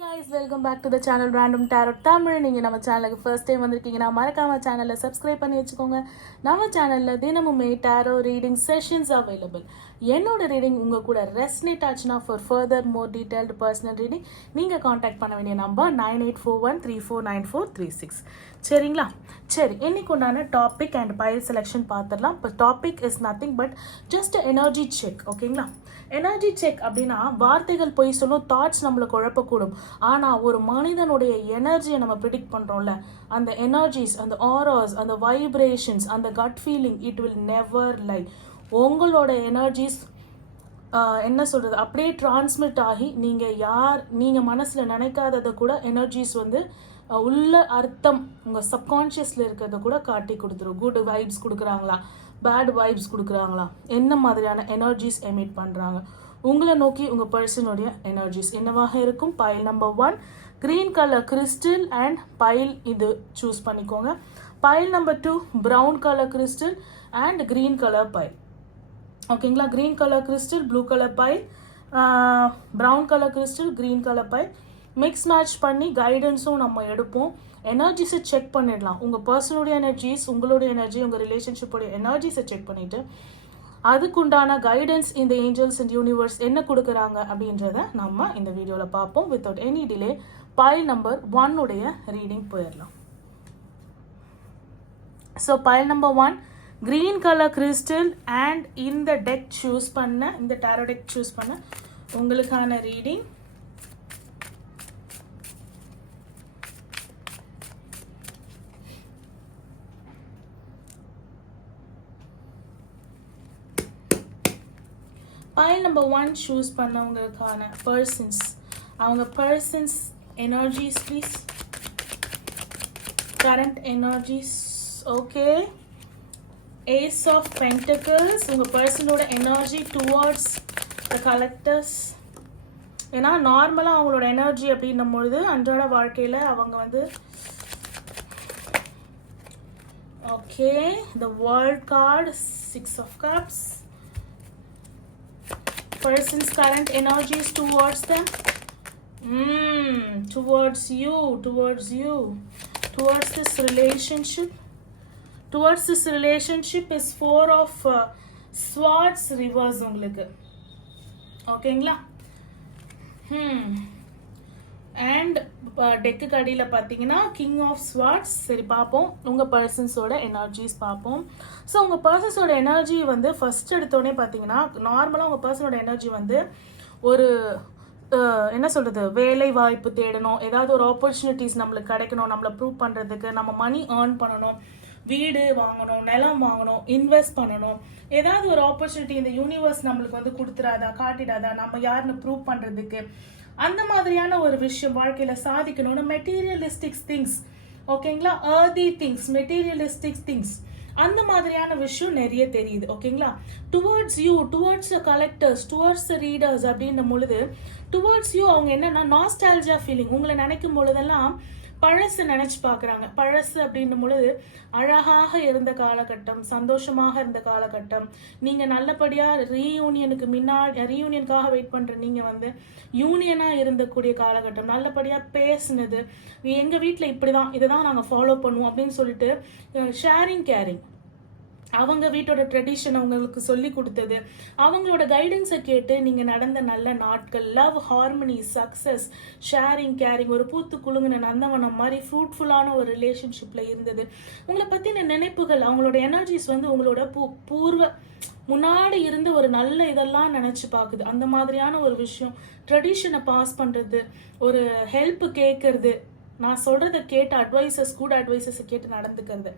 guys, welcome back to the channel Random Tarot Tamil. நீங்க நம்ம சேனலுக்கு first time வந்திருக்கீங்கன்னா மறக்காம சேனலை subscribe பண்ணி வச்சுக்கோங்க. நம்ம சேனல்ல தினமுமே tarot reading sessions available. என்னோட ரீடிங் உங்க கூட ரெசனேட் ஆச்சுன்னா for further more detailed personal reading நீங்க காண்டாக்ட் பண்ண வேண்டிய நம்பர் 9841349436. சரிங்களா? சரி, இன்னைக்கு உண்டான டாபிக் அண்ட் பைல் செலெக்ஷன் பார்த்துடலாம். இப்போ topic is nothing but just energy check. ஓகேங்களா? எனர்ஜி செக் அப்படின்னா வார்த்தைகள் போய் சொல்லும், தாட்ஸ் நம்மளை குழப்பக்கூடும். ஆனால் ஒரு மனிதனுடைய எனர்ஜியை நம்ம ப்ரிடிக்ட் பண்ணுறோம்ல, அந்த எனர்ஜிஸ், அந்த ஆராஸ், அந்த வைப்ரேஷன்ஸ், அந்த gut feeling, it will never lie. உங்களோட எனர்ஜிஸ் என்ன சொல்கிறது, அப்படியே டிரான்ஸ்மிட் ஆகி நீங்கள் மனசில் நினைக்காததை கூட எனர்ஜிஸ் வந்து உள்ள அர்த்தம் உங்கள் சப்கான்ஷியஸில் இருக்கிறத கூட காட்டி கொடுத்துரும். குட் வைப்ஸ் கொடுக்குறாங்களா, பேட் வைப்ஸ் கொடுக்குறாங்களா, என்ன மாதிரியான எனர்ஜிஸ் எமிட் பண்ணுறாங்க, உங்களை நோக்கி உங்கள் பர்சனுடைய எனர்ஜிஸ் என்னவாக இருக்கும். Pile number 1 green colour crystal and pile இது சூஸ் பண்ணிக்கோங்க. Pile number 2 brown colour crystal and green colour pile. ஓகேங்களா? Green colour crystal, blue colour pile, brown colour crystal, green colour pile. Mix match பண்ணி கைடன்ஸும் நம்ம எடுப்போம். எனர்ஜிஸை check பண்ணிடலாம். உங்கள் பர்சனுடைய energies, உங்களுடைய எனர்ஜி, உங்கள் ரிலேஷன்ஷிப்போடைய எனர்ஜிஸை செக் பண்ணிவிட்டு அதுக்குண்டான கைடன்ஸ் இந்த ஏஞ்சல்ஸ் அண்ட் யூனிவர்ஸ் என்ன கொடுக்குறாங்க அப்படின்றத நம்ம இந்த வீடியோவில் பார்ப்போம். Without any delay pile number 1 உடைய ரீடிங் போயிடலாம். So pile number 1 green colour crystal and இந்த டெக் சூஸ் பண்ண, இந்த டாரோ டெக் சூஸ் பண்ண உங்களுக்கான ரீடிங். பைல் நம்பர் 1 சூஸ் பண்ணவங்களுக்கான பர்சன்ஸ், அவங்க persons energies please, current energies. Okay, ace of pentacles, உங்கள் பர்சனோட எனர்ஜி டுவார்ட்ஸ் த கலெக்டர்ஸ். ஏன்னா நார்மலாக அவங்களோட எனர்ஜி அப்படின்னும் பொழுது அன்றாட வாழ்க்கையில் அவங்க வந்து okay the world card, 6 of cups. Person's current energies towards them, towards this relationship is 4 of swords reverse உங்களுக்கு. ஓகேங்களா? அண்ட் டெக்கு கடியில் பார்த்தீங்கன்னா கிங் ஆஃப் ஸ்வார்ட்ஸ். சரி, பார்ப்போம் உங்கள் பர்சன்ஸோட எனர்ஜிஸ் பார்ப்போம். ஸோ உங்கள் பர்சன்ஸோட எனர்ஜி வந்து ஃபர்ஸ்ட் எடுத்தோடனே பார்த்தீங்கன்னா நார்மலாக உங்கள் பர்சனோட எனர்ஜி வந்து ஒரு என்ன சொல்கிறது, வேலை வாய்ப்பு தேடணும், ஏதாவது ஒரு ஆப்பர்ச்சுனிட்டிஸ் நம்மளுக்கு கிடைக்கணும், நம்மளை ப்ரூவ் பண்ணுறதுக்கு, நம்ம மணி ஏர்ன் பண்ணணும், வீடு வாங்கணும், நிலம் வாங்கணும், இன்வெஸ்ட் பண்ணணும், ஏதாவது ஒரு ஆப்பர்ச்சுனிட்டி இந்த யூனிவர்ஸ் நம்மளுக்கு வந்து கொடுத்துடாதா, காட்டிடாதா, நம்ம யாருன்னு ப்ரூவ் பண்ணுறதுக்கு, அந்த மாதிரியான ஒரு விஷயம் வாழ்க்கையில் சாதிக்கணும்னு மெட்டீரியலிஸ்டிக்ஸ் திங்ஸ். ஓகேங்களா? earthy திங்ஸ், மெட்டீரியலிஸ்டிக்ஸ் திங்ஸ், அந்த மாதிரியான விஷயம் நிறைய தெரியுது. ஓகேங்களா? Towards you, towards the collectors, towards the readers அப்படின்ற பொழுது டுவர்ட்ஸ் யூ அவங்க என்னன்னா நாஸ்டால்ஜியா ஃபீலிங். உங்களை நினைக்கும் பொழுதெல்லாம் பழசு நினைச்சு பார்க்குறாங்க. பழசு அப்படின்னும் பொழுது அழகாக இருந்த காலகட்டம், சந்தோஷமாக இருந்த காலகட்டம், நீங்கள் நல்லபடியாக ரீயூனியனுக்காக வெயிட் பண்ணுற நீங்கள் வந்து யூனியனாக இருந்தக்கூடிய காலகட்டம், நல்லபடியாக பேசுனது, எங்கள் வீட்டில் இப்படி தான், இதை தான் நாங்கள் ஃபாலோ பண்ணுவோம் அப்படின்னு சொல்லிட்டு ஷேரிங் கேரிங், அவங்க வீட்டோட ட்ரெடிஷன் அவங்களுக்கு சொல்லி கொடுத்தது, அவங்களோட கைடன்ஸை கேட்டு நீங்கள் நடந்த நல்ல நாட்கள், love, harmony, success, sharing caring, ஒரு பூத்து குலுங்கின நந்தவனம் மாதிரி ஃப்ரூட்ஃபுல்லான ஒரு ரிலேஷன்ஷிப்பில் இருந்தது. உங்களை பற்றின நினைப்புகள், அவங்களோட எனர்ஜிஸ் வந்து உங்களோட பூர்வ முன்னாடி இருந்து ஒரு நல்ல இதெல்லாம் நினச்சி பார்க்குது. அந்த மாதிரியான ஒரு விஷயம், ட்ரெடிஷனை பாஸ் பண்ணுறது, ஒரு ஹெல்ப் கேட்கறது, நான் சொல்கிறத கேட்டு அட்வைசஸ், குட் அட்வைசஸை கேட்டு நடந்துக்கிறது,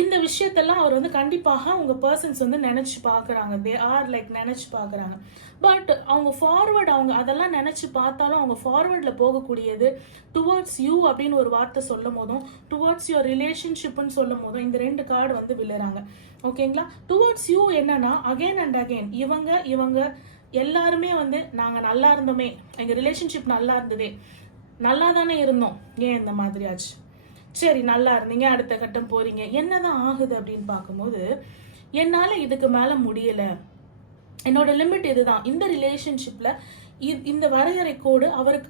இந்த விஷயத்தெல்லாம் அவர் வந்து கண்டிப்பாக உங்கள் பர்சன்ஸ் வந்து நினச்சி பார்க்குறாங்க. தே ஆர் லைக் நினச்சி பார்க்குறாங்க. பட் அவங்க ஃபார்வர்ட், அவங்க அதெல்லாம் நினச்சி பார்த்தாலும் அவங்க ஃபார்வர்டில் போகக்கூடியது டுவர்ட்ஸ் யூ அப்படின்னு ஒரு வார்த்தை சொல்லும் போதும், டுவர்ட்ஸ் யுவர் ரிலேஷன்ஷிப்னு சொல்லும் போதும் இந்த 2 கார்டு வந்து விழுறாங்க. ஓகேங்களா? டுவர்ட்ஸ் யூ என்னன்னா அகெயின் அண்ட் அகெயின் இவங்க எல்லாருமே வந்து நாங்கள் நல்லா இருந்தோமே, எங்கள் ரிலேஷன்ஷிப் நல்லா இருந்ததே, நல்லா தானே இருந்தோம், ஏன் இந்த மாதிரி ஆச்சு, சரி நல்லா இருந்தீங்க, அடுத்த கட்டம் போறீங்க, என்னதான் ஆகுது அப்படின்னு பார்க்கும்போது என்னால் இதுக்கு மேலே முடியலை, என்னோட லிமிட் இதுதான், இந்த ரிலேஷன்ஷிப்பில் இந்த வரையறை கோடு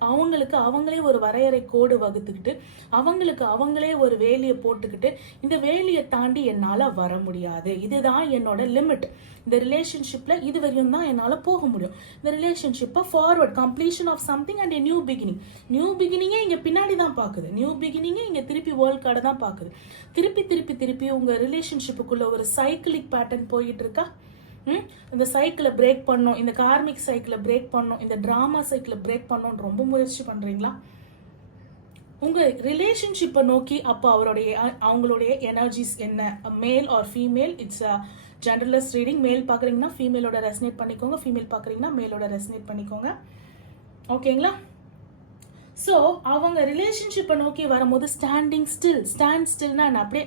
அவங்களுக்கு அவங்களே ஒரு வரையறை கோடு வகுத்துக்கிட்டு அவங்களுக்கு அவங்களே ஒரு வேலியை போட்டுக்கிட்டு இந்த வேலியை தாண்டி என்னால் வர முடியாது, இதுதான் என்னோட லிமிட், இந்த ரிலேஷன்ஷிப்ல இது வரையும் தான் என்னால் போக முடியும், இந்த ரிலேஷன்ஷிப்பை forward completion of something and new பிகினிங்கே இங்கே பின்னாடி தான் பார்க்குது, நியூ பிகினிங்கே இங்கே திருப்பி வேர்ல்ட் கார்டை தான் பார்க்குது. திருப்பி உங்கள் ரிலேஷன்ஷிப்புக்குள்ள ஒரு சைக்கிளிக் பேட்டர்ன் போயிட்டு இருக்கா. இந்த சைக்கிளை பிரேக் பண்ணும், இந்த கார்மிக் சைக்கிளை பிரேக் பண்ணும், இந்த டிராமா சைக்கிளை பிரேக் பண்ணணும்னு ரொம்ப முயற்சி பண்றீங்களா? உங்க ரிலேஷன்ஷிப்பை நோக்கி அப்போ அவங்களுடைய எனர்ஜிஸ் என்ன, male or female, it's genderless reading. Male பார்க்குறீங்கன்னா ஃபீமேலோட ரெசனேட் பண்ணிக்கோங்க, ஃபீமேல் பார்க்குறீங்கன்னா மேலோட ரெசனேட் பண்ணிக்கோங்க. ஓகேங்களா? ஸோ அவங்க ரிலேஷன்ஷிப்பை நோக்கி வரும்போது ஸ்டாண்ட் ஸ்டில்னா என்ன, அப்படியே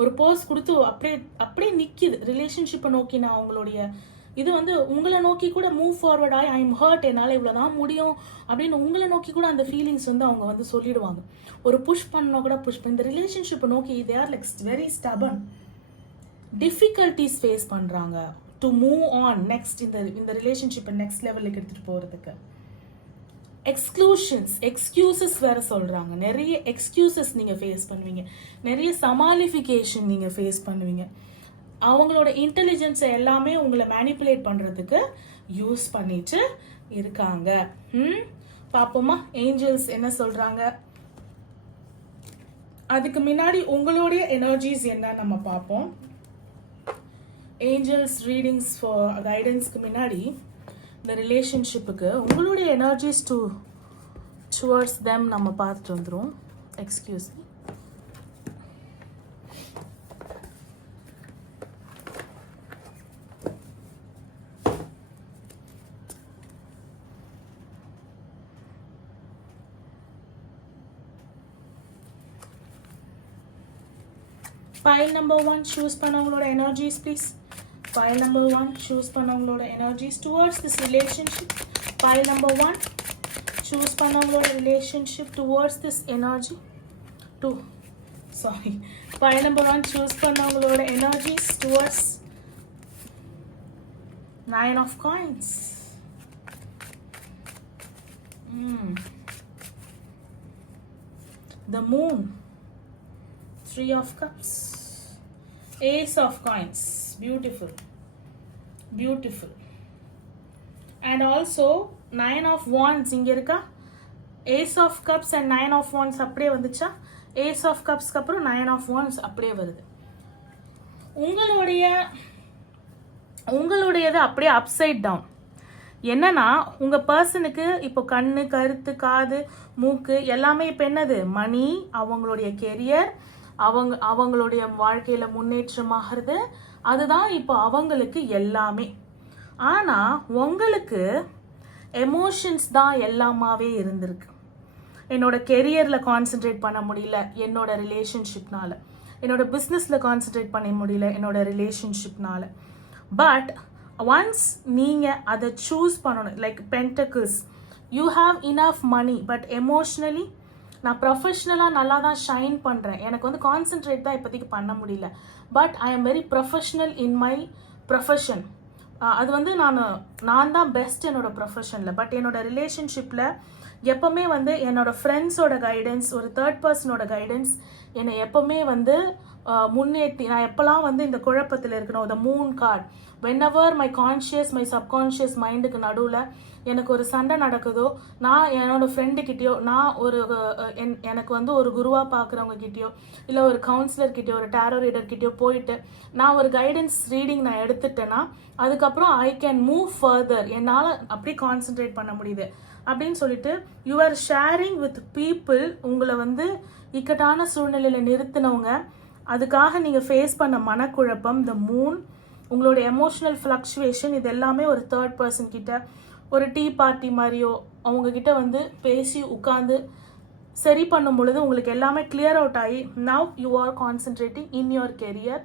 ஒரு போஸ் கொடுத்து அப்படியே நிற்கிது ரிலேஷன்ஷிப்பை நோக்கி. நான் அவங்களுடைய இது வந்து உங்களை நோக்கி கூட மூவ் ஃபார்வர்ட் ஆகி ஐ எம் ஹர்ட், என்னால் இவ்வளோதான் முடியும் அப்படின்னு உங்களை நோக்கி கூட அந்த ஃபீலிங்ஸ் வந்து அவங்க வந்து சொல்லிடுவாங்க. ஒரு புஷ் பண்ணால் கூட இந்த ரிலேஷன்ஷிப்பை நோக்கி they are like very stubborn, difficulties face பண்ணுறாங்க டு மூவ் ஆன் நெக்ஸ்ட், இந்த ரிலேஷன்ஷிப்பை நெக்ஸ்ட் லெவலுக்கு எடுத்துகிட்டு போகிறதுக்கு. எக்ஸ்கியூசஸ் வேற சொல்றாங்க, நிறைய எக்ஸ்கியூசஸ் நீங்க ஃபேஸ் பண்ணுவீங்க, நிறைய சமாளிஃபிகேஷன் நீங்க ஃபேஸ் பண்ணுவீங்க. அவங்களோட இன்டெலிஜென்ஸை எல்லாமே உங்களை மேனிப்புலேட் பண்றதுக்கு யூஸ் பண்ணிட்டு இருக்காங்க. பாப்போமா ஏஞ்சல்ஸ் என்ன சொல்றாங்க. அதுக்கு முன்னாடி உங்களுடைய எனர்ஜிஸ் என்ன நம்ம பார்ப்போம். ஏஞ்சல்ஸ் ரீடிங்ஸ் ஃபார் கைடன்ஸ்க்கு முன்னாடி இந்த ரிலேஷன்ஷிப்புக்கு உங்களுடைய எனர்ஜிஸ் டுவர்ட்ஸ் தெம் நம்ம பார்த்துட்டு வந்துடும். Excuse me. File number 1 choose பண்ணவங்களோட energies please. File number 1 choose பண்ணவங்களோட energies towards this relationship. File number 1 choose பண்ணவங்களோட relationship towards this energy. File number 1 choose பண்ணவங்களோட energies towards 9 of coins. The moon, 3 of cups, ace of coins. Beautiful. And also 9 of wands இங்க இருக்கா. ace of cups and 9 of wands அப்படியே வந்துச்சா. ace of cups அப்புறம் 9 of wands அப்படியே வருது. உங்களுடையது அப்படியே அப்சைட் டவுன். என்னன்னா உங்க பர்சனுக்கு இப்போ கண்ணு, கருத்து, காது, மூக்கு எல்லாமே இப்போ என்னது, மணி, அவங்களுடைய கெரியர், அவங்களுடைய வாழ்க்கையில முன்னேற்றமாகிறது, அதுதான் இப்போ அவங்களுக்கு எல்லாமே. ஆனா உங்களுக்கு எமோஷன்ஸ் தான் எல்லாமாவே இருந்திருக்கு. என்னோட கெரியர்ல கான்சென்ட்ரேட் பண்ண முடியல என்னோட ரிலேஷன்ஷிப்னால, என்னோட பிஸ்னஸ்ல கான்சென்ட்ரேட் பண்ண முடியல என்னோட ரிலேஷன்ஷிப்னால. பட் ஒன்ஸ் நீங்க அதை சூஸ் பண்ணணும், like pentacles, you have enough money but emotionally நான் ப்ரொஃபஷ்னலாக நல்லா தான் ஷைன் பண்ணுறேன், எனக்கு வந்து கான்சென்ட்ரேட் தான் இப்போதைக்கு பண்ண முடியல, but I am very professional in my profession. அது வந்து நான் தான் பெஸ்ட் என்னோட ப்ரொஃபஷனில். பட் என்னோட ரிலேஷன்ஷிப்பில் எப்போவுமே வந்து என்னோட ஃப்ரெண்ட்ஸோட கைடன்ஸ், ஒரு தேர்ட் பர்சனோட கைடன்ஸ் என்னை எப்போவுமே வந்து முன்னேற்றி, நான் எப்போல்லாம் வந்து இந்த குழப்பத்தில் இருக்கணும், the moon card, whenever my conscious my subconscious மைண்டுக்கு நடுவில் எனக்கு ஒரு சண்டை நடக்குதோ, நான் என்னோட ஃப்ரெண்டுக்கிட்டேயோ, நான் எனக்கு வந்து ஒரு குருவாக பார்க்குறவங்க கிட்டேயோ, இல்லை ஒரு கவுன்சிலர்கிட்டயோ, ஒரு டேரோ ரீடர்கிட்டயோ போயிட்டு நான் ஒரு கைடன்ஸ் ரீடிங் நான் எடுத்துட்டேன்னா அதுக்கப்புறம் ஐ கேன் மூவ் ஃபர்தர், என்னால் அப்படி கான்சென்ட்ரேட் பண்ண முடியுது அப்படின்னு சொல்லிட்டு you are sharing with people. உங்களை வந்து இக்கட்டான சூழ்நிலையில் நிறுத்தினவங்க, அதுக்காக நீங்கள் ஃபேஸ் பண்ண மனக்குழப்பம், த மூன், உங்களோட எமோஷனல் ஃப்ளக்சுவேஷன், இது எல்லாமே ஒரு தேர்ட் பர்சன் கிட்ட ஒரு டீ பார்ட்டி மாதிரியோ அவங்கக்கிட்ட வந்து பேசி உட்காந்து சரி பண்ணும் பொழுது உங்களுக்கு எல்லாமே கிளியர் அவுட் ஆகி now you are concentrating in your career,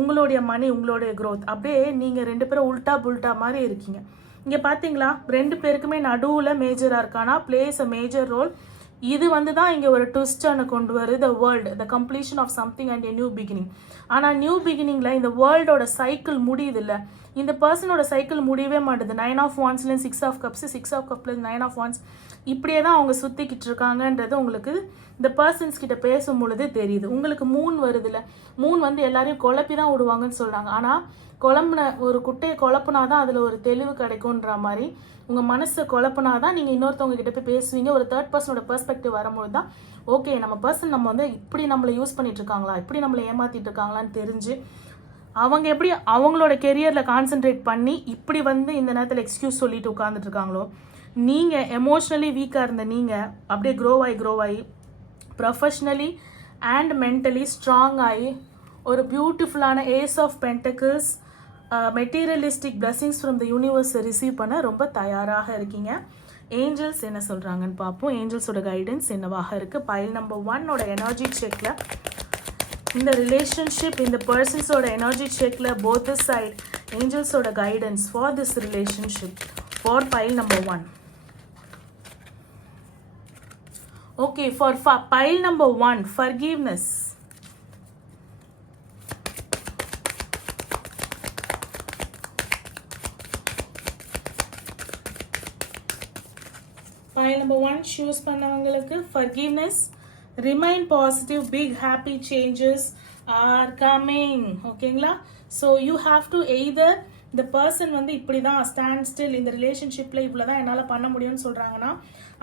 உங்களுடைய மணி, உங்களுடைய க்ரோத். அப்படியே நீங்கள் 2 பேரும் உல்டா புல்டா மாதிரி இருக்கீங்க. இங்கே பார்த்தீங்களா 2 பேருக்குமே நடுவில் மேஜராக இருக்கானா, பிளேஸ் அ மேஜர் ரோல். இது வந்து தான் இங்கே ஒரு ட்விஸ்டர்னு கொண்டு வருது, the world, the completion of something and a new beginning. ஆனால் நியூ பிகினிங்கில் இந்த வேர்ல்டோட சைக்கிள் முடியுது இல்லை, இந்த பர்சனோட சைக்கிள் முடியவே மாட்டுது. 9 ஆஃப் வான்ஸ்லேருந்து 6 ஆஃப் கப்ஸ், 6 ஆஃப் கப்லேருந்து 9 ஆஃப் வான்ஸ், இப்படியே தான் அவங்க சுற்றிக்கிட்டு இருக்காங்கன்றது உங்களுக்கு இந்த பர்சன்ஸ் கிட்ட பேசும் பொழுது தெரியுது. உங்களுக்கு மூன் வருதுல்ல, மூன் வந்து எல்லாரையும் குழப்பி தான் விடுவாங்கன்னு சொல்கிறாங்க. ஆனால் குழம்புன ஒரு குட்டையை குழப்புனா தான் அதில் ஒரு தெளிவு கிடைக்குன்ற மாதிரி உங்கள் மனசை குழப்புனா தான் நீங்கள் இன்னொருத்தவங்க கிட்ட போய் பேசுவீங்க. ஒரு தேர்ட் பர்சனோட பெர்ஸ்பெக்டிவ் வரும்போது தான் ஓகே நம்ம பர்சன் நம்ம வந்து இப்படி நம்மளை யூஸ் பண்ணிட்டு இருக்காங்களா, இப்படி நம்மளை ஏமாற்றிட்டு இருக்காங்களான்னு தெரிஞ்சு அவங்க எப்படி அவங்களோட கெரியரில் கான்சென்ட்ரேட் பண்ணி இப்படி வந்து இந்த நேரத்தில் எக்ஸ்கியூஸ் சொல்லிட்டு உட்காந்துட்டு இருக்காங்களோ, நீங்கள் எமோஷ்னலி வீக்காக இருந்த நீங்கள் அப்படியே க்ரோ ஆகி ப்ரொஃபஷ்னலி அண்ட் மென்டலி ஸ்ட்ராங் ஆகி ஒரு பியூட்டிஃபுல்லான ace of pentacles materialistic blessings from the யூனிவர்ஸை ரிசீவ் பண்ண ரொம்ப தயாராக இருக்கீங்க. ஏஞ்சல்ஸ் என்ன சொல்கிறாங்கன்னு பார்ப்போம். ஏஞ்சல்ஸோட கைடன்ஸ் என்னவாக இருக்குது? பைல் நம்பர் 1 எனர்ஜி செக்கில் இந்த ரிலேஷன்ஷிப், இந்த பர்சன்ஸோட எனர்ஜி செக்கில் போத் தி சைட் ஏஞ்சல்ஸோட guidance for this relationship for pile number 1. Okay, for pile number 1 forgiveness. Pile number 1 choose பண்ணவங்களுக்கு forgiveness, remain positive, big happy changes are coming. ஓகேங்களா? So you have to either the person வந்து இப்படி தான் stand still, இந்த ரிலேஷன்ஷிப்பில் இவ்வளோ தான் என்னால் பண்ண முடியும்னு சொல்கிறாங்கன்னா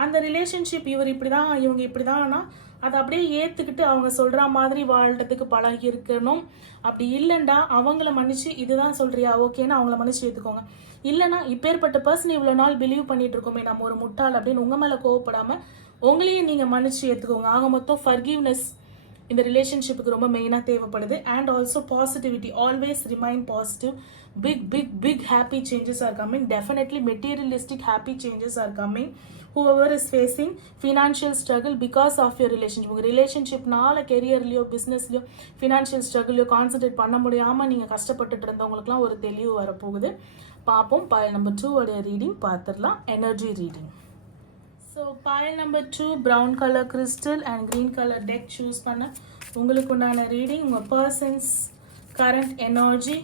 அந்த ரிலேஷன்ஷிப் இவர் இப்படி தான் இவங்க இப்படி தான்னா அதை அப்படியே ஏற்றுக்கிட்டு அவங்க சொல்கிற மாதிரி வாழ்கிறதுக்கு பழகி இருக்கணும். அப்படி இல்லைண்டா அவங்கள மன்னிச்சு இதுதான் சொல்கிறியா ஓகேன்னு அவங்கள மன்னிச்சு ஏற்றுக்கோங்க. இல்லைனா இப்பேற்பட்ட பர்சன் இவ்வளோ நாள் பிலீவ் பண்ணிட்டு இருக்கோமே நம்ம ஒரு முட்டாள் அப்படின்னு உங்கள் மேலே கோவப்படாமல் உங்களையும் நீங்கள் மன்னிச்சு ஏற்றுக்கோங்க. ஆக மொத்தம் ஃபர்கிவ்னஸ் இந்த ரிலேஷன்ஷிப்புக்கு ரொம்ப மெயினாக தேவைப்படுது. And also positivity, always remain positive. big happy changes are coming. Definitely materialistic happy changes are coming. Whoever is facing financial struggle because of your relationship, உங்கள் ரிலேஷன்ஷிப்னால கெரியர்லையோ பிஸ்னஸ்லையோ ஃபினான்ஷியல் ஸ்ட்ரகிள்லையோ கான்சன்ட்ரேட் பண்ண முடியாமல் நீங்கள் கஷ்டப்பட்டுட்டு இருந்தவங்களுக்குலாம் ஒரு தெளிவு வரப்போகுது. பார்ப்போம். பைல் நம்பர் 2 ரீடிங் பார்த்துடலாம், energy reading. So pile number 2 brown colour crystal and green colour tech choose பண்ண உங்களுக்கு உண்டான ரீடிங் உங்கள் persons current energy.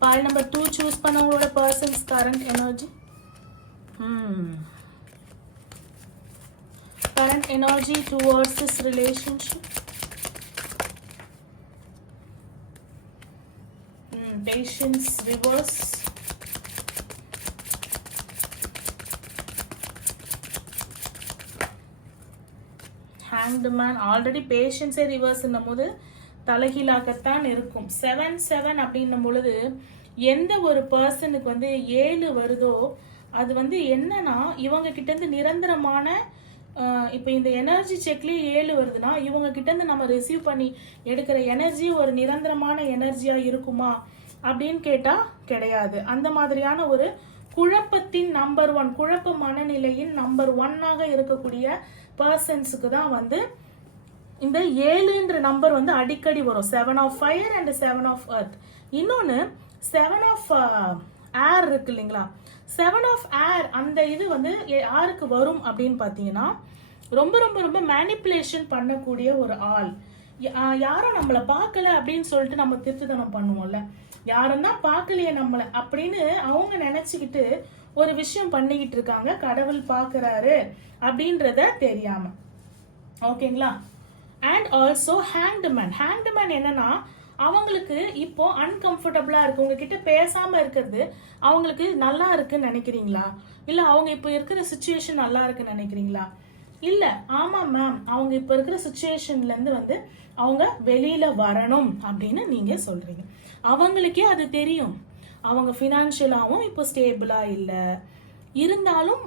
pile number 2 choose பண்ணவங்களோட person's current energy. Current energy towards this relationship. Patience reverse. Hanged man. Already patience reverse என்னும்போது தலைகீழாகத்தான் இருக்கும். 7 அப்படின்னும் பொழுது எந்த ஒரு பர்சனுக்கு வந்து 7 வருதோ அது வந்து என்னன்னா இவங்க கிட்ட இருந்து நிரந்தரமான இப்போ இந்த எனர்ஜி செக்லயே 7 வருதுன்னா இவங்க கிட்ட இருந்து நம்ம ரிசீவ் பண்ணி எடுக்கிற எனர்ஜி ஒரு நிரந்தரமான எனர்ஜியா இருக்குமா அப்படின்னு கேட்டா கிடையாது. அந்த மாதிரியான ஒரு குழப்பத்தின் நம்பர் 1, குழப்ப மனநிலையின் நம்பர் 1 இருக்கக்கூடிய பர்சன்ஸுக்கு தான் வந்து இந்த 7ன்ற நம்பர் வந்து அடிக்கடி வரும். 7 of fire and 7 of earth. இன்னொன்று 7 ஆஃப் ஏர் இருக்கு இல்லைங்களா, 7 ஆஃப் ஏர் அந்த இது வந்து யாருக்கு வரும் அப்படின்னு பார்த்தீங்கன்னா ரொம்ப ரொம்ப ரொம்ப மேனிப்புலேஷன் பண்ணக்கூடிய ஒரு ஆள். யாரும் நம்மளை பார்க்கல அப்படின்னு சொல்லிட்டு நம்ம திருட்டுத்தனம் பண்ணுவோம்ல, யாரும் தான் பார்க்கலையே நம்மளை அப்படின்னு அவங்க நினைச்சுக்கிட்டு ஒரு விஷயம் பண்ணிக்கிட்டு இருக்காங்க, கடவுள் பார்க்கறாரு அப்படின்றத தெரியாம. ஓகேங்களா? And also ஹேங்க்டுமேன். ஹேங்க்டுமேன் என்னன்னா அவங்களுக்கு இப்போ அன்கம்ஃபர்டபுளா இருக்கு, உங்ககிட்ட பேசாம இருக்கிறது அவங்களுக்கு நல்லா இருக்குன்னு நினைக்கிறீங்களா, இல்ல அவங்க இப்போ இருக்கிற சுச்சுவேஷன் நல்லா இருக்குன்னு நினைக்கிறீங்களா? இல்ல, ஆமா மேம் அவங்க இப்போ இருக்கிற சுச்சுவேஷன்ல இருந்து வந்து அவங்க வெளியில வரணும் அப்படின்னு நீங்க சொல்றீங்க. அவங்களுக்கே அது தெரியும், அவங்க ஃபினான்ஷியலாவும் இப்போ ஸ்டேபிளா இல்லை, இருந்தாலும்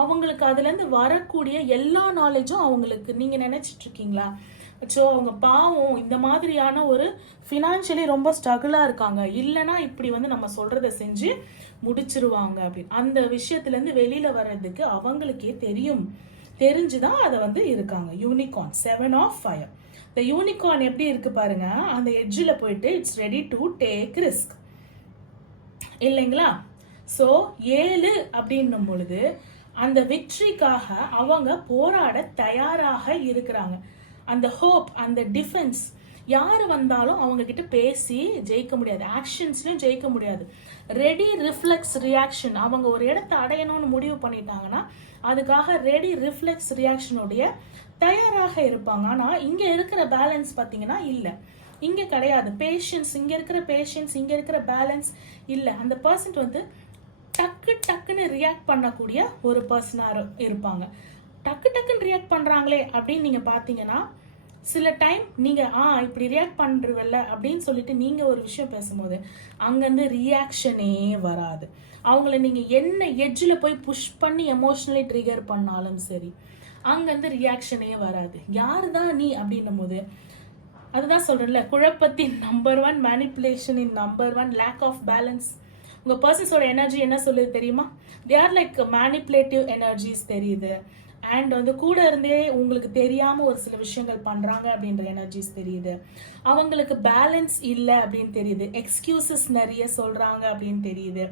அவங்களுக்கு அதுல இருந்து வரக்கூடிய எல்லா நாலேஜும் அவங்களுக்கு நீங்க நினைச்சிட்டு இருக்கீங்களா? ஸோ அவங்க பாவம் இந்த மாதிரியான ஒரு ஃபினான்ஷியலி ரொம்ப ஸ்ட்ரகிளாக இருக்காங்க, இல்லைன்னா இப்படி வந்து நம்ம சொல்கிறத செஞ்சு முடிச்சிருவாங்க அப்படின்னு அந்த விஷயத்துலேருந்து வெளியில் வர்றதுக்கு அவங்களுக்கே தெரியும், தெரிஞ்சுதான் அதை வந்து இருக்காங்க. Unicorn 7 of fire. இந்த யூனிகார்ன் எப்படி இருக்கு பாருங்க, அந்த எட்ஜில் போயிட்டு it's ready to take risk இல்லைங்களா? ஸோ 7 அப்படின்னும் பொழுது அந்த விக்ட்ரிக்காக அவங்க போராட தயாராக இருக்கிறாங்க. அந்த ஹோப், அந்த டிஃபென்ஸ், யார் வந்தாலும் அவங்க கிட்ட பேசி ஜெயிக்க முடியாது, ஆக்ஷன்ஸ்லையும் ஜெயிக்க முடியாது. ரெடி ரிஃப்ளெக்ஸ் ரியாக்ஷன், அவங்க ஒரு இடத்த அடையணும்னு முடிவு பண்ணிட்டாங்கன்னா அதுக்காக ரெடி ரிஃப்ளெக்ஸ் ரியாக்ஷனுடைய தயாராக இருப்பாங்க. ஆனால் இங்கே இருக்கிற பேலன்ஸ் பார்த்தீங்கன்னா இல்லை, இங்கே கிடையாது. பேஷன்ஸ், இங்கே இருக்கிற பேஷன்ஸ், இங்கே இருக்கிற பேலன்ஸ் இல்லை. அந்த பர்சன்ட் வந்து டக்குன்னு ரியாக்ட் பண்ணக்கூடிய ஒரு பர்சனாக இருப்பாங்க. டக்குன்னு ரியாக்ட் பண்ணுறாங்களே அப்படின்னு நீங்கள் பார்த்தீங்கன்னா சில டைம் நீங்கள் இப்படி ரியாக்ட் பண்ணுறவல்ல அப்படின்னு சொல்லிட்டு நீங்கள் ஒரு விஷயம் பேசும்போது அங்கேருந்து ரியாக்ஷனே வராது. அவங்கள நீங்கள் என்ன எட்ஜில் போய் புஷ் பண்ணி எமோஷ்னலி ட்ரிகர் பண்ணாலும் சரி, அங்கேருந்து ரியாக்ஷனே வராது. யாரு தான் நீ அப்படின்னும் போது அதுதான் சொல்கிறேன்ல, குழப்பத்தின் நம்பர் 1, மேனிப்புலேஷனின் நம்பர் 1, லேக் ஆஃப் பேலன்ஸ். உங்கள் பர்சன்ஸோட எனர்ஜி என்ன சொல்லுது தெரியுமா? They are like manipulative energies தெரியுது. அண்ட் வந்து கூட இருந்தே உங்களுக்கு தெரியாமல் ஒரு சில விஷயங்கள் பண்ணுறாங்க அப்படின்ற எனர்ஜிஸ் தெரியுது. அவங்களுக்கு பேலன்ஸ் இல்லை அப்படின்னு தெரியுது. எக்ஸ்கியூசஸ் நிறைய சொல்கிறாங்க அப்படின்னு தெரியுது.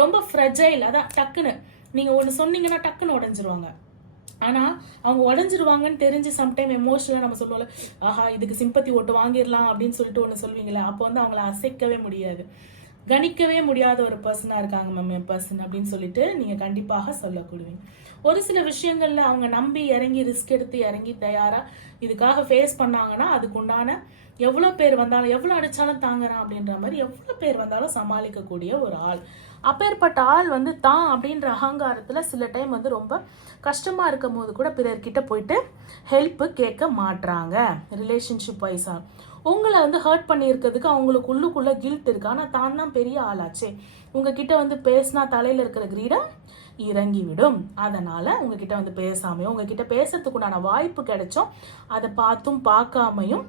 ரொம்ப ஃப்ரெஜைல், அதான் டக்குன்னு நீங்கள் ஒன்று சொன்னீங்கன்னா டக்குன்னு உடஞ்சிருவாங்க. ஆனால் அவங்க உடஞ்சிருவாங்கன்னு தெரிஞ்சு சம்டைம் எமோஷனலாக நம்ம சொல்லுவோம்ல, இதுக்கு சிம்பத்தி ஓட்டு வாங்கிடலாம் அப்படின்னு சொல்லிட்டு ஒன்று சொல்வீங்களே, அப்போ வந்து அவங்கள அசைக்கவே முடியாது, கணிக்கவே முடியாத ஒரு பர்சனாக இருக்காங்க மேம் என் பர்சன் அப்படின்னு சொல்லிட்டு நீங்கள் கண்டிப்பாக சொல்லக்கூடுவீங்க. ஒரு சில விஷயங்களில் அவங்க நம்பி இறங்கி ரிஸ்க் எடுத்து இறங்கி தயாராக இதுக்காக ஃபேஸ் பண்ணாங்கன்னா அதுக்கு உண்டான எவ்வளோ பேர் வந்தாலும், எவ்வளோ அடித்தாலும் தாங்குறான் அப்படின்ற மாதிரி எவ்வளோ பேர் வந்தாலும் சமாளிக்கக்கூடிய ஒரு ஆள். அப்பேற்பட்ட ஆள் வந்து தான் அப்படின்ற அகங்காரத்தில் சில டைம் வந்து ரொம்ப கஷ்டமாக இருக்கும் போது கூட பிறர்கிட்ட போயிட்டு ஹெல்ப்பு கேட்க மாட்றாங்க. ரிலேஷன்ஷிப் வைஸாக உங்களை வந்து ஹர்ட் பண்ணியிருக்கிறதுக்கு அவங்களுக்கு உள்ளுக்குள்ளே கில்ட் இருக்கு. ஆனால் தான் தான் பெரிய ஆளாச்சே, உங்ககிட்ட வந்து பேசினா தலையில் இருக்கிற கிரீடம் இறங்கிவிடும். அதனால் உங்ககிட்ட வந்து பேசாமையும், உங்ககிட்ட பேசுறதுக்கு உண்டான வாய்ப்பு கிடைச்சோம் அதை பார்த்தும் பார்க்காமையும்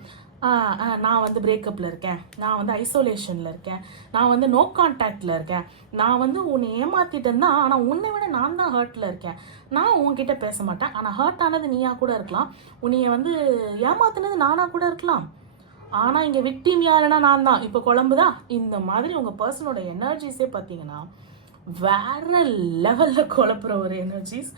நான் வந்து பிரேக்கப்பில் இருக்கேன், நான் வந்து ஐசோலேஷனில் இருக்கேன், நான் வந்து நோ கான்டாக்டில் இருக்கேன், நான் வந்து உன்னை ஏமாத்திட்டேன் தான், ஆனால் உன்னை விட நான் தான் ஹர்ட்டில் இருக்கேன், நான் உன்கிட்ட பேச மாட்டேன், ஆனால் ஹர்ட் ஆனது நீயா கூட இருக்கலாம், உன்னைய வந்து ஏமாத்தினது நானாக கூட இருக்கலாம், ஆனால் இங்கே விக்டிம் யாருன்னா நான் தான், இப்போ குழம்புதான். இந்த மாதிரி உங்கள் பர்சனோட எனர்ஜிஸே பார்த்தீங்கன்னா வேற லெவலில் குழப்புற ஒரு எனர்ஜிஸ்.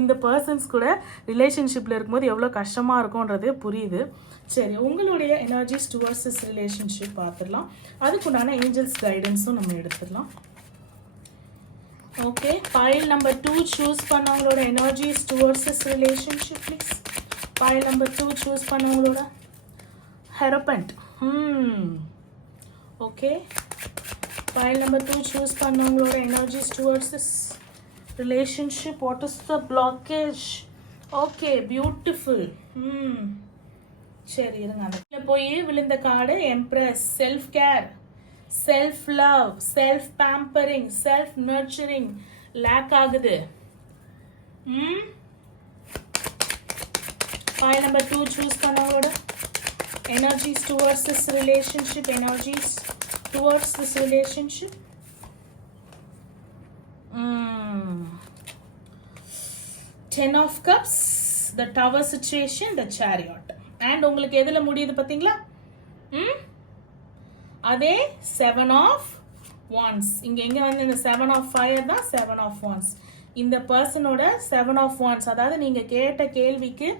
இந்த பர்சன்ஸ் கூட ரிலேஷன்ஷிப்பில் இருக்கும்போது எவ்வளோ கஷ்டமாக இருக்கும்ன்றது புரியுது. சரி, உங்களுடைய எனர்ஜிஸ் டுவர்ட்ஸ் திஸ் ரிலேஷன்ஷிப் பார்த்துடலாம். அதுக்குண்டான ஏஞ்சல்ஸ் கைடன்ஸும் நம்ம எடுத்துடலாம். ஓகே, பைல் நம்பர் 2 சூஸ் பண்ணவங்களோட energies towards this relationship please. Pile number 2 choose பண்ணவங்களோட hierophant. Okay, pile number 2 choose பண்ணவங்களோட energies towards this relationship. What is the blockage? Okay, beautiful. சரி இருங்க, அந்த போய் விழுந்த card empress. Self care, self love, self pampering, self nurturing lack ஆகுது. pile number 2 choose பண்ணவங்களோட energies towards this relationship, energies towards this relationship. 10 of cups, the tower situation, the chariot. And உங்களுக்கு எதுல முடியுது பாத்தீங்களா? அதே 7 of wands. இங்க வந்து இந்த 7 of fire தான் 7 of wands. இந்த பர்சனோட 7 of wands, அதாவது நீங்க கேட்ட கேள்விக்கு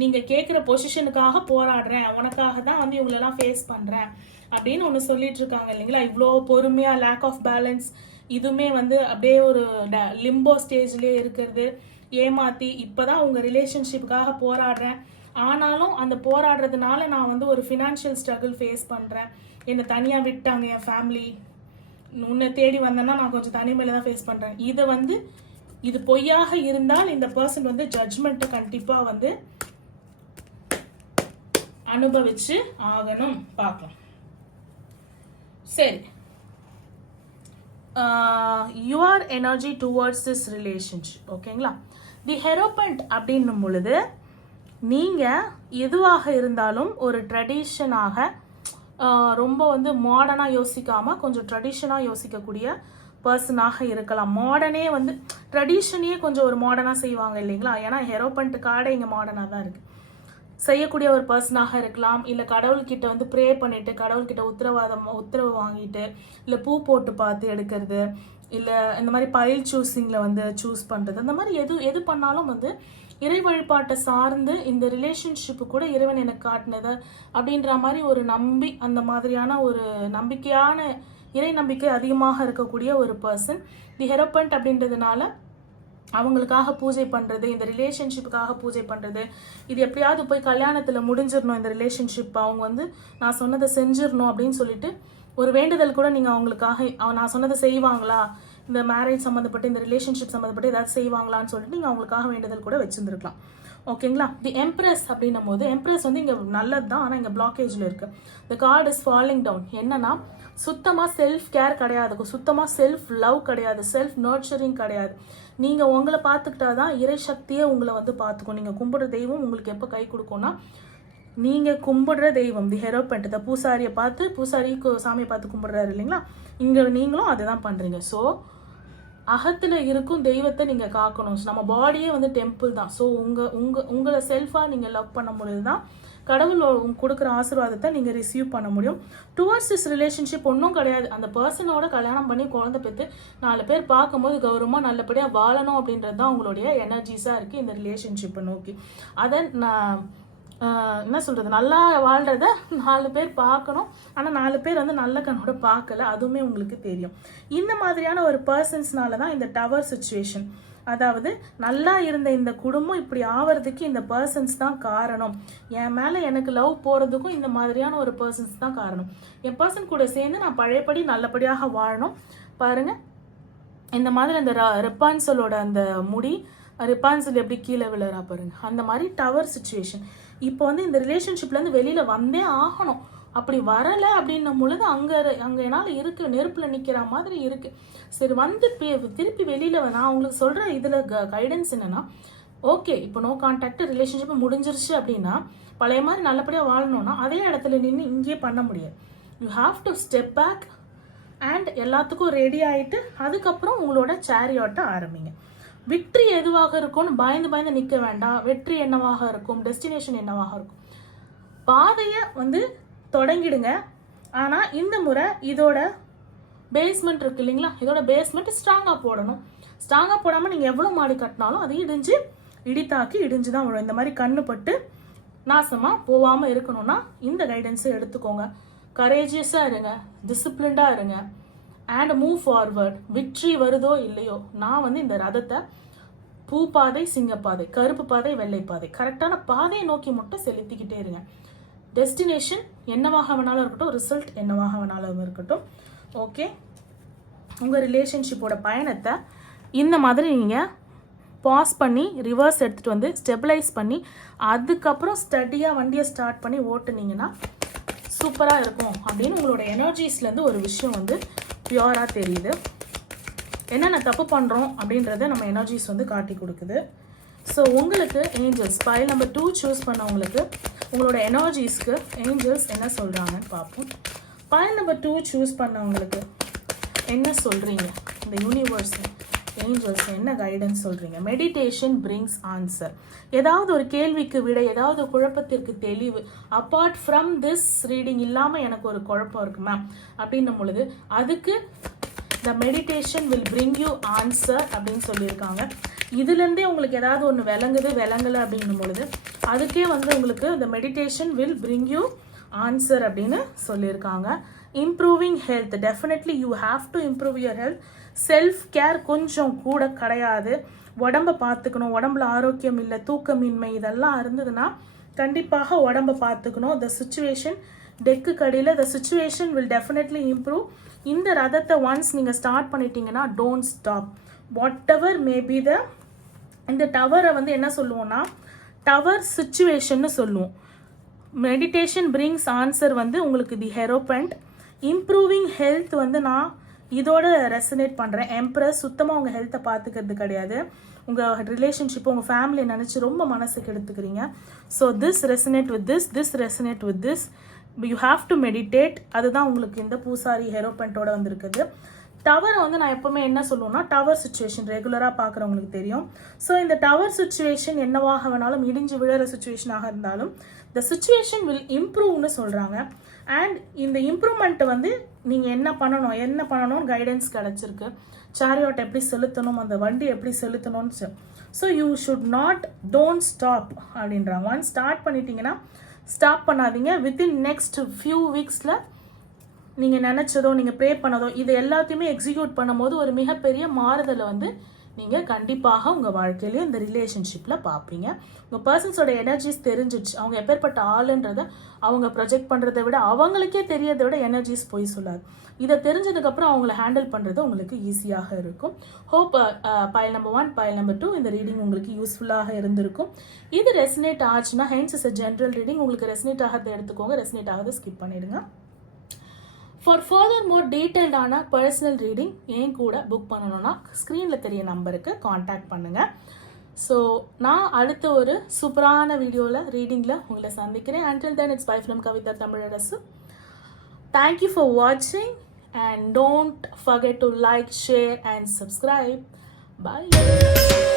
நீங்க கேட்குற பொசிஷனுக்காக போராடுறேன், உனக்காக தான் வந்து இவங்களெல்லாம் ஃபேஸ் பண்றேன் அப்படின்னு ஒன்று சொல்லிட்டு இருக்காங்க இல்லைங்களா? இவ்வளோ பொறுமையாக, லேக் ஆஃப் பேலன்ஸ், இதுவுமே வந்து அப்படியே ஒரு லிம்போ ஸ்டேஜ்லேயே இருக்கிறது, ஏமாற்றி இப்போ தான் உங்கள் ரிலேஷன்ஷிப்புக்காக போராடுறேன், ஆனாலும் அந்த போராடுறதுனால நான் வந்து ஒரு ஃபினான்ஷியல் ஸ்ட்ரகிள் ஃபேஸ் பண்ணுறேன், என்னை தனியாக விட்டாங்க என் ஃபேமிலி, உன்னை தேடி வந்தேன்னா நான் கொஞ்சம் தனிமையில் தான் ஃபேஸ் பண்ணுறேன். இதை வந்து இது பொய்யாக இருந்தால் இந்த பர்சன் வந்து ஜட்ஜ்மெண்ட்டை கண்டிப்பாக வந்து அனுபவிச்சு ஆகணும். பார்க்கலாம். சரி, your energy towards this relationship. ஓகேங்களா? தி ஹெரோபண்ட் அப்படின்னும் பொழுது நீங்கள் எதுவாக இருந்தாலும் ஒரு ட்ரெடிஷனாக ரொம்ப வந்து மாடர்னாக யோசிக்காமல் கொஞ்சம் ட்ரெடிஷனாக யோசிக்கக்கூடிய பர்சனாக இருக்கலாம். மாடர்னே வந்து ட்ரெடிஷனையே கொஞ்சம் ஒரு மாடர்னாக செய்வாங்க இல்லைங்களா? ஏன்னா ஹெரோபண்ட் கார்டே இங்கே மாடர்னாக தான் இருக்குது. செய்யக்கூடிய ஒரு பர்சனாக இருக்கலாம், இல்லை கடவுள்கிட்ட வந்து ப்ரே பண்ணிட்டு கடவுள்கிட்ட உத்தரவு வாங்கிட்டு, இல்லை பூ போட்டு பார்த்து எடுக்கிறது, இல்லை இந்த மாதிரி பைல் சூஸிங்கில் வந்து சூஸ் பண்ணுறது, அந்த மாதிரி எது பண்ணாலும் வந்து இறை வழிபாட்டை சார்ந்து இந்த ரிலேஷன்ஷிப்பு கூட இறைவன் எனக்கு காட்டினது அப்படின்ற மாதிரி ஒரு அந்த மாதிரியான ஒரு நம்பிக்கையான இறை நம்பிக்கை அதிகமாக இருக்கக்கூடிய ஒரு பர்சன். தி ஹெரோபண்ட் அப்படின்றதுனால அவங்களுக்காக பூஜை பண்ணுறது, இந்த ரிலேஷன்ஷிப்புக்காக பூஜை பண்ணுறது, இது எப்படியாவது போய் கல்யாணத்தில் முடிஞ்சிடணும் இந்த ரிலேஷன்ஷிப், அவங்க வந்து நான் சொன்னதை செஞ்சிடணும் அப்படின்னு சொல்லிட்டு ஒரு வேண்டுதல் கூட நீங்கள் அவங்களுக்காக நான் சொன்னதை செய்வாங்களா, இந்த மேரேஜ் சம்மந்தப்பட்டு இந்த ரிலேஷன்ஷிப் சம்மந்தப்பட்டு ஏதாவது செய்வாங்களான்னு சொல்லிட்டு நீங்கள் அவங்களுக்காக வேண்டுதல் கூட வச்சுருந்துருக்கலாம். ஓகேங்களா. தி எம்ப்ரஸ் அப்படின்னும் போது எம்ப்ரஸ் வந்து இங்கே நல்லது தான், ஆனால் இங்கே பிளாக்கேஜில் இருக்குது. த கார்ட் இஸ் ஃபாலிங் டவுன். என்னன்னா சுத்தமாக செல்ஃப் கேர் கிடையாது, சுத்தமாக செல்ஃப் லவ் கிடையாது, செல்ஃப் நர்ச்சரிங் கிடையாது. நீங்கள் உங்களை பார்த்துக்கிட்டா தான் இறை சக்தியே உங்களை வந்து பார்த்துக்கும். நீங்கள் கும்பிடுற தெய்வம் உங்களுக்கு எப்போ கை கொடுக்கும்னா நீங்கள் கும்பிடுற தெய்வம் தி ஹெரோபண்ட், த பூசாரியை பார்த்து பூசாரிக்கு சாமியை பார்த்து கும்பிடுறாரு இல்லைங்களா, இங்கே நீங்களும் அதை தான் பண்ணுறீங்க. ஸோ அகத்தில் இருக்கும் தெய்வத்தை நீங்கள் காக்கணும். நம்ம பாடியே வந்து டெம்பிள் தான். ஸோ உங்களை செல்ஃபாக நீங்கள் லவ் பண்ண முடியுது தான் கடவுள் கொடுக்குற ஆசீர்வாதத்தை நீங்கள் ரிசீவ் பண்ண முடியும். டுவர்ட்ஸ் திஸ் ரிலேஷன்ஷிப் ஒன்றும் கிடையாது. அந்த பர்சனோட கல்யாணம் பண்ணி குழந்தை பெற்று 4 பேர் பார்க்கும்போது கௌரவமாக நல்லபடியாக வாழணும் அப்படின்றது தான் உங்களுடைய எனர்ஜிஸாக இருக்குது இந்த ரிலேஷன்ஷிப்பை நோக்கி. அதை நான் என்ன சொல்கிறது, நல்லா வாழ்கிறத 4 பேர் பார்க்கணும். ஆனால் 4 பேர் வந்து நல்ல கண்ணோட பார்க்கல, அதுவுமே உங்களுக்கு தெரியும். இந்த மாதிரியான ஒரு பர்சன்ஸ்னால தான் இந்த டவர் சுச்சுவேஷன், அதாவது நல்லா இருந்த இந்த குடும்பம் இப்படி ஆவறதுக்கு இந்த பர்சன்ஸ் தான் காரணம். என் மேலே எனக்கு லவ் போகிறதுக்கும் இந்த மாதிரியான ஒரு பர்சன்ஸ் தான் காரணம். என் பர்சன் கூட சேர்ந்து நான் பழையபடி நல்லபடியாக வாழணும். பாருங்கள், இந்த மாதிரி அந்த ரெப்பான்சலோட அந்த முடி ரிப்பான்சல் எப்படி கீழே விழுறா பாருங்க, அந்த மாதிரி டவர் சுச்சுவேஷன். இப்போ வந்து இந்த ரிலேஷன்ஷிப்லேருந்து வெளியில் வந்தே ஆகணும். அப்படி வரலை அப்படின்னும் பொழுது அங்கே என்னால் இருக்குது, நெருப்பில் நிற்கிற மாதிரி இருக்குது. சரி, வந்து திருப்பி வெளியில் நான் உங்களுக்கு சொல்கிற இதில் கைடன்ஸ் என்னென்னா, ஓகே இப்போ நோ கான்டாக்ட் ரிலேஷன்ஷிப் முடிஞ்சிருச்சு அப்படின்னா பழைய மாதிரி நல்லபடியாக வாழணும்னா அதே இடத்துல நின்று இங்கேயே பண்ண முடியாது. You have to step back and எல்லாத்துக்கும் ரெடி ஆகிட்டு அதுக்கப்புறம் உங்களோட சேரியாட்டை ஆரம்பிங்க. விக்ட்ரி எதுவாக இருக்கும்னு பயந்து நிற்க வேண்டாம். வெற்றி என்னவாக இருக்கும், டெஸ்டினேஷன் என்னவாக இருக்கும், பாதையை வந்து தொடங்கிடுங்க. ஆனால் இந்த முறை இதோட பேஸ்மெண்ட் இருக்கு இல்லைங்களா, இதோட பேஸ்மெண்ட் ஸ்ட்ராங்காக போடணும். ஸ்ட்ராங்காக போடாமல் நீங்கள் எவ்வளோ மாடி கட்டினாலும் அது இடிஞ்சு தான் வரும். இந்த மாதிரி கண்ணு பட்டு நாசமாக போகாமல் இருக்கணும்னா இந்த கைடன்ஸை எடுத்துக்கோங்க. கரேஜியஸாக இருங்க, டிசிப்ளின்டாக இருங்க அண்ட் மூவ் ஃபார்வர்ட். விக்ட்ரி வருதோ இல்லையோ, நான் வந்து இந்த ரதத்தை பூப்பாதை, சிங்கப்பாதை, கருப்பு பாதை, வெள்ளை பாதை, கரெக்டான பாதையை நோக்கி மட்டும் செலுத்திக்கிட்டே இருங்க. டெஸ்டினேஷன் என்னவாக வேணாலும் இருக்கட்டும், ரிசல்ட் என்னவாக வேணாலும் இருக்கட்டும். ஓகே, உங்கள் ரிலேஷன்ஷிப்போட பயணத்தை இந்த மாதிரி நீங்கள் பாஸ் பண்ணி ரிவர்ஸ் எடுத்துகிட்டு வந்து ஸ்டெபிளைஸ் பண்ணி அதுக்கப்புறம் ஸ்டடியாக வண்டியை ஸ்டார்ட் பண்ணி ஓட்டுனீங்கன்னா சூப்பராக இருக்கும் அப்படின்னு உங்களோட எனர்ஜிஸ்லேருந்து ஒரு விஷயம் வந்து பியூராக தெரியுது. என்னென்ன தப்பு பண்ணுறோம் அப்படின்றத நம்ம எனர்ஜிஸ் வந்து காட்டி கொடுக்குது. ஸோ உங்களுக்கு ஏஞ்சல்ஸ் பைல் நம்பர் 2 சூஸ் பண்ணவங்களுக்கு உங்களோட எனர்ஜிஸ்க்கு ஏஞ்சல்ஸ் என்ன சொல்கிறாங்கன்னு பார்ப்போம். பைல் நம்பர் 2 சூஸ் பண்ணவங்களுக்கு என்ன சொல்கிறீங்க, இந்த யூனிவர்ஸ் ஏஞ்சல்ஸ் என்ன கைடன்ஸ் சொல்கிறீங்க? Meditation brings answer. ஏதாவது ஒரு கேள்விக்கு விடை, ஏதாவது குழப்பத்திற்கு தெளிவு. அப்பார்ட் ஃப்ரம் திஸ் ரீடிங் இல்லாமல் எனக்கு ஒரு குழப்பம் இருக்கு மேம் அப்படின்னும் பொழுது அதுக்கு த meditation will bring you answer அப்படின்னு சொல்லியிருக்காங்க. இதுலேருந்தே உங்களுக்கு ஏதாவது ஒன்று விளங்கலை அப்படின்னும் பொழுது அதுக்கே வந்து உங்களுக்கு த meditation will bring you answer அப்படின்னு சொல்லியிருக்காங்க. Improving health, definitely you have to improve your health. Self care கொஞ்சம் கூட கிடையாது. உடம்பை பார்த்துக்கணும், உடம்புல ஆரோக்கியம் இல்லை, தூக்கமின்மை இதெல்லாம் இருந்ததுன்னா கண்டிப்பாக உடம்பை பார்த்துக்கணும். த சுச்சுவேஷன் டெக்கு கடையில் the situation will definitely improve. இந்த ரதத்தை ஒன்ஸ் நீங்கள் ஸ்டார்ட் பண்ணிட்டீங்கன்னா don't stop what ever maybe the. இந்த டவரை வந்து என்ன சொல்லுவோம்னா டவர் சுச்சுவேஷன்னு சொல்லுவோம். மெடிடேஷன் பிரிங்ஸ் ஆன்சர் வந்து உங்களுக்கு தி ஹெரோபண்ட். இம்ப்ரூவிங் ஹெல்த் வந்து நான் இதோட ரெசனேட் பண்ணுறேன். எம்ப்ரஸ் சுத்தமாக உங்கள் ஹெல்த்தை பார்த்துக்கிறது கிடையாது. உங்கள் ரிலேஷன்ஷிப் உங்கள் ஃபேமிலியை நினச்சி ரொம்ப மனசுக்கு எடுத்துக்கிறீங்க. So this resonate with this resonate with this. You have to meditate. அதுதான் உங்களுக்கு இந்த பூசாரி ஹெரோபண்ட்டோட வந்துருக்குது. டவரை வந்து நான் எப்போவுமே என்ன சொல்லுவேன்னா டவர் சுச்சுவேஷன் ரெகுலராக பார்க்குறவங்களுக்கு தெரியும். ஸோ இந்த டவர் சுச்சுவேஷன் என்னவாக வேணாலும் இடிஞ்சு விழுற சுச்சுவேஷனாக இருந்தாலும் த சுச்சுவேஷன் வில் இம்ப்ரூவ்னு சொல்கிறாங்க. அண்ட் இந்த இம்ப்ரூவ்மெண்ட்டை வந்து நீங்கள் என்ன பண்ணணும்னு கைடன்ஸ் கிடச்சிருக்கு. சேரியாட் எப்படி செலுத்தணும், அந்த வண்டி எப்படி செலுத்தணும்னு. So you should don't stop அப்படின்றாங்க. ஒன்ஸ் ஸ்டார்ட் பண்ணிட்டீங்கன்னா ஸ்டாப் பண்ணாதீங்க. வித்தின் நெக்ஸ்ட் ஃபியூ வீக்ஸில் நீங்கள் நினச்சதோ நீங்கள் ப்ரே பண்ணதோ இது எல்லாத்தையுமே எக்ஸிக்யூட் பண்ணும்போது ஒரு மிகப்பெரிய மாறுதலை வந்து நீங்கள் கண்டிப்பாக உங்கள் வாழ்க்கையிலேயே இந்த ரிலேஷன்ஷிப்பில் பார்ப்பீங்க. உங்கள் பர்சன்ஸோட எனர்ஜிஸ் தெரிஞ்சிடுச்சு. அவங்க எப்பேற்பட்ட ஆளுன்றதை அவங்க ப்ரொஜெக்ட் பண்ணுறதை விட அவங்களுக்கே தெரியறதை விட எனர்ஜிஸ் போய் சொல்லாது. இதை தெரிஞ்சதுக்கப்புறம் அவங்கள ஹேண்டில் பண்ணுறது உங்களுக்கு ஈஸியாக இருக்கும். Hope pile number 1 number number 2 இந்த ரீடிங் உங்களுக்கு யூஸ்ஃபுல்லாக இருந்திருக்கும். இது ரெசனேட் ஆச்சுன்னா hence is a general reading. உங்களுக்கு ரெசனேட் ஆகிறத எடுத்துக்கோங்க, ரெசனேட் ஆகிறத ஸ்கிப் பண்ணிடுங்க. ஃபார் ஃபர்தர் மோர் டீட்டெயில்டான பர்சனல் ரீடிங் என் கூட புக் பண்ணணும்னா ஸ்க்ரீனில் தெரிய நம்பருக்கு காண்டாக்ட் பண்ணுங்கள். ஸோ நான் அடுத்த ஒரு சூப்பரான வீடியோவில் ரீடிங்கில் உங்களை சந்திக்கிறேன். Until then, it's bye from Kavitha Tamilarasu. Thank you for watching and don't forget to like, share and subscribe. Bye.